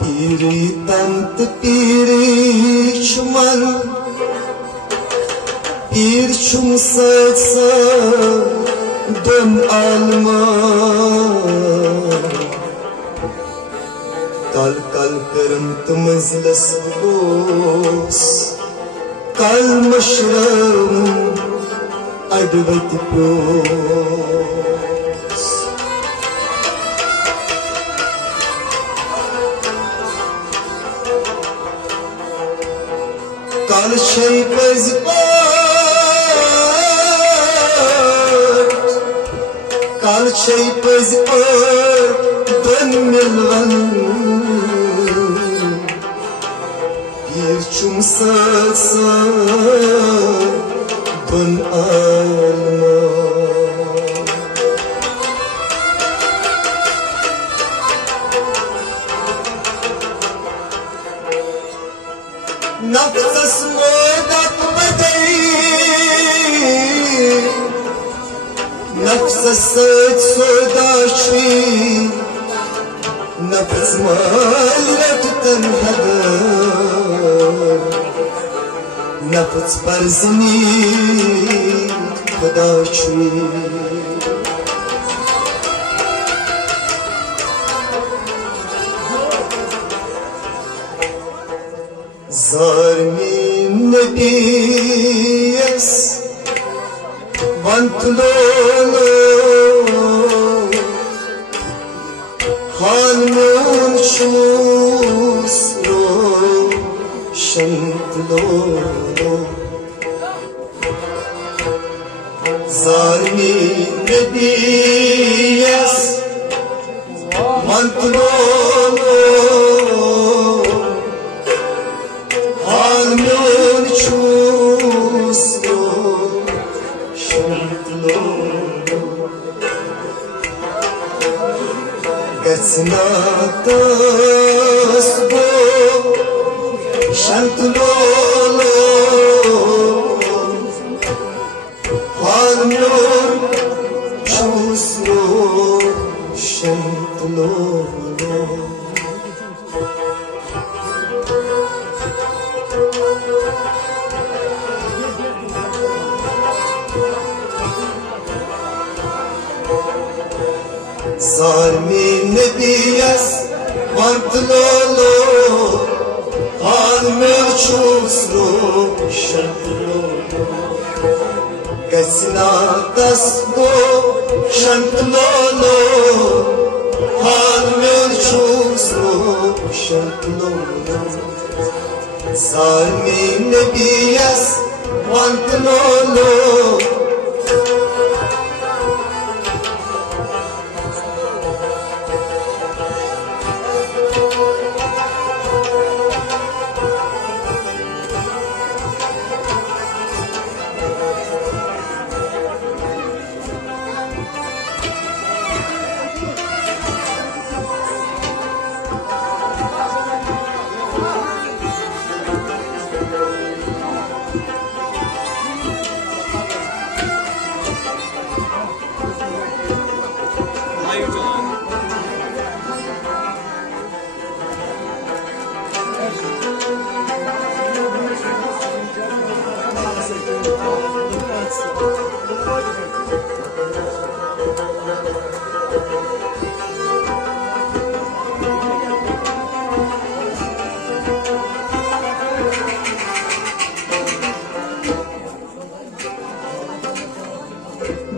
Piri tant piri chumal pir chum satsa dön alma kal kal kırınt mızlas bos kal mashram advait pros kal şey kal şey dön milvan bir çum satsa dön alma nafs modat badai nafs sad sodashi nafs malat tanhada nafs barzni khudashi zar min nabiyas vantlolo halmun shusro shantlolo zar min nabiyas vantlolo halmun shusro Getsna tasbo shantulolo halmyon chusro shantulolo zar min nabiyas vantlolo halmyon chusro shantulolo getsna tasbo shantulolo halmyon chusro shantulolo zar min nabiyas vantlolo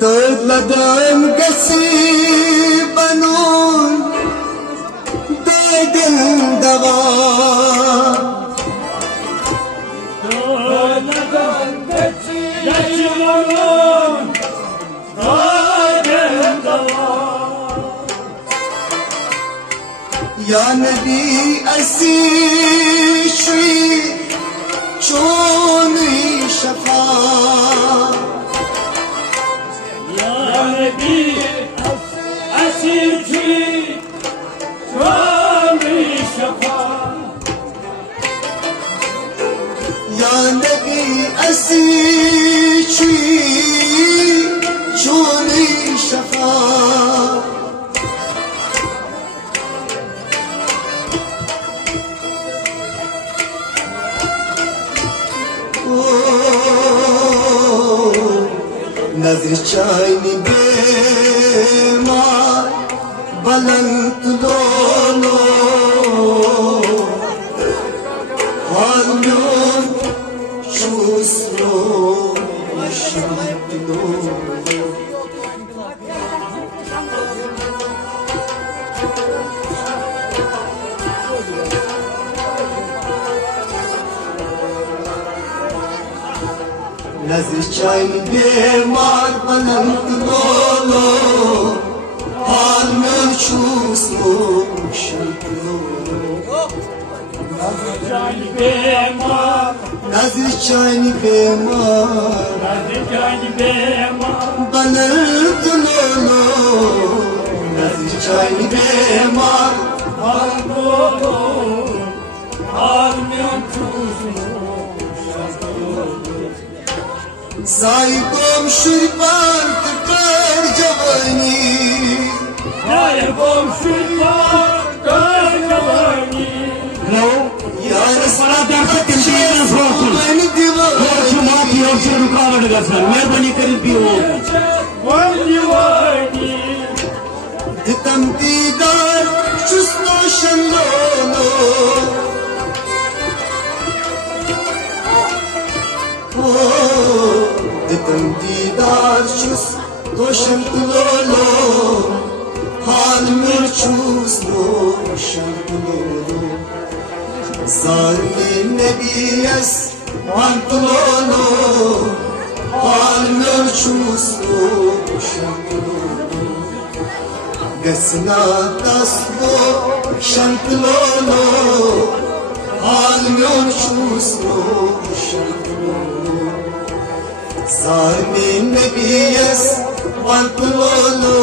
dad ladam gasi banun dedin dava dad ladam gasi banun dedin dava ya nabi asishi choni shafa يا نبي أسيشي شوني شفا نظر چاینی بیمار بلند لولو حالیون شوسلو شمدلو نظر چاینی بیمار بلند لولو حالیون شوسلو شمدلو نظر چاینی بیمار بلند لولو نظر چاینی بیمار سایبم شربان تر جوانی مهربانی کریے پیو دتم دیدار چسنو شنلولو دتم دیدار چسنو شنلولو حال من چسنو شنلولو زاري نبي اس وانتلولو حال مرچوسلو شنتلولو قسنا تصلو شنتلولو حال مرچوسلو شنتلولو زاري نبي اس وانتلولو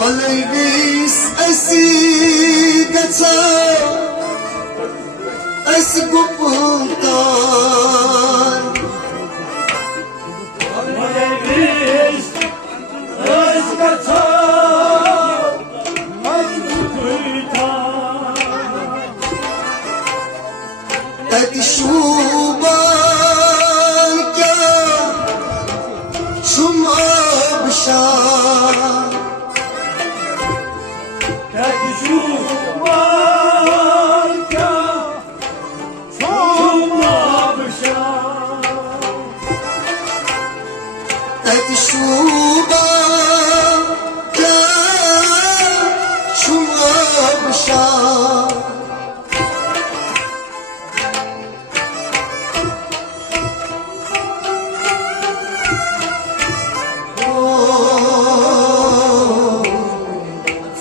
Valleys asigata asgupuntan Valleys asigata asgupuntan Atishuban ka shumabshan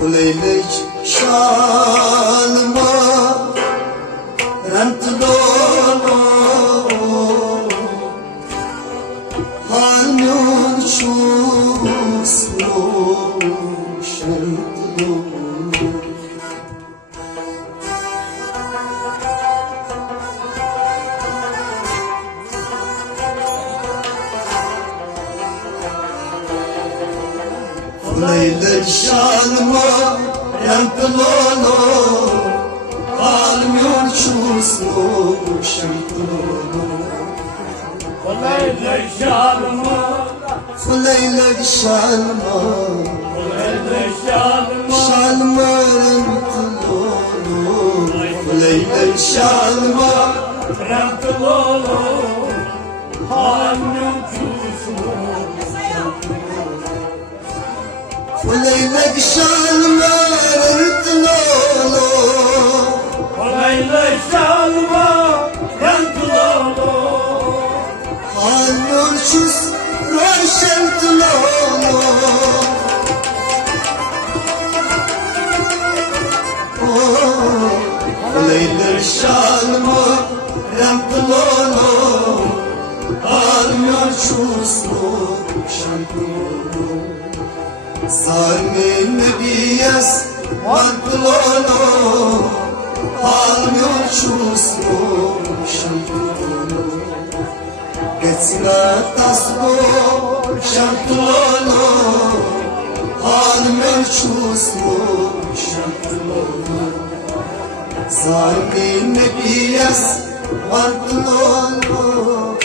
Fuleyleç şanıma rentlono halmyon çuslo şentlo Fuleyleç şanıma rentlono halmyon çuslo şentlo Fuleyleç şanıma Fuleyleç şanıma Fuleyleç şanıma şalma Rantılolo Hanım çuzmu Kuleylek şalma Rantılolo Kolayla şalma Rantılolo Hanım çuz Rantılolo Kuleylek şalma Rantılolo Hanım çuz Rantılolo Sarmin nebiyas Rantılolo Hanım çuz Rantılolo Geçna tasbo Rantılolo Hanım çuz Rantılolo Sarmin nebiyas Rantılolo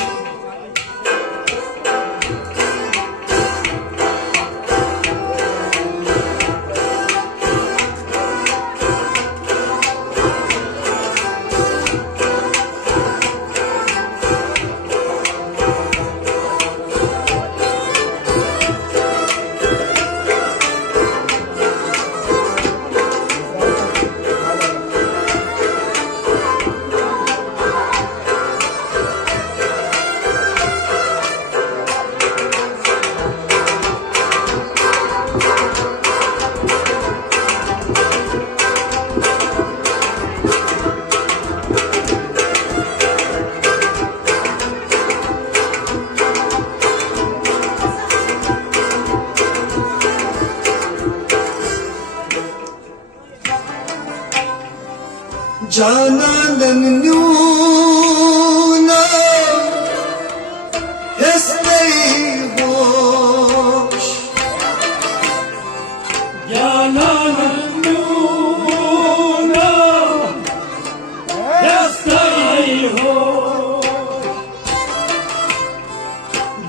Cananın nuna Hesteyi boş Yananın nuna Yastayı hoş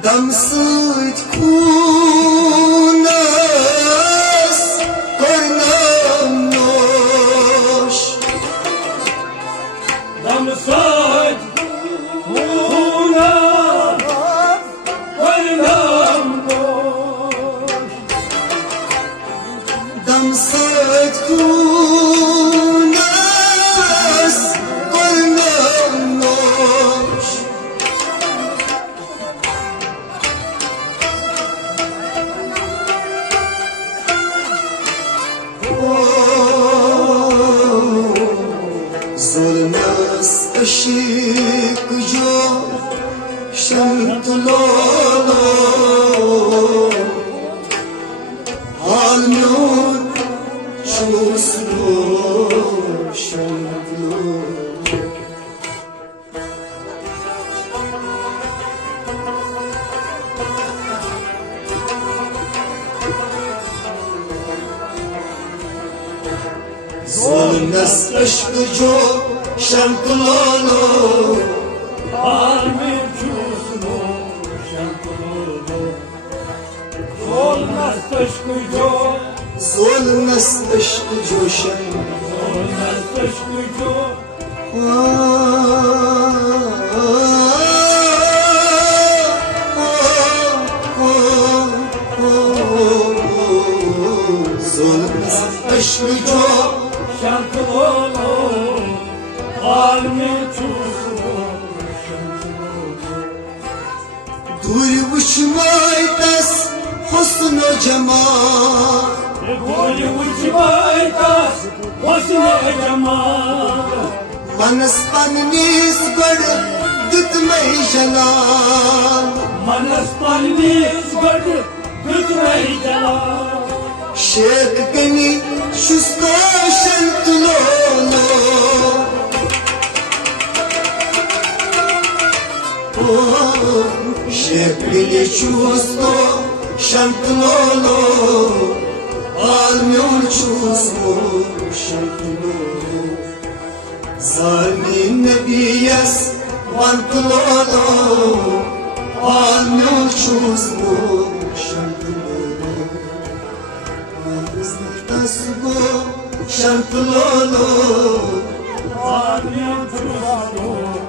Damsıt kunas Kornam noş Damsat Huna Varnam boş Damsıt kunas Kornam noş Zulmüs ışık jo Şantılolo Halmyon çuslu Şantılolo Zulmüs ışık jo Şantılolo Harbi çuzmu Şantılolo Olmaz taşkıco Zulmüs ışık jo Şantılolo Olmaz taşkıco Zulmüs ışık jo Şantılolo Harbi çuzmu Şantılolo Duri uçmaytas husn o cemal Goli uçmaytas Hosne cemal Manaspannis gad ditmay jalal Manaspannis gad Gıdmay jalal Şek gani şusto şantılolo Şek gani şusto şantılolo Almyon çuzmu şantılolo Zarmin nebiyas Rantılolo Almyon çuzmu şantılolo Tasgo şantılolo Zalim çuvalı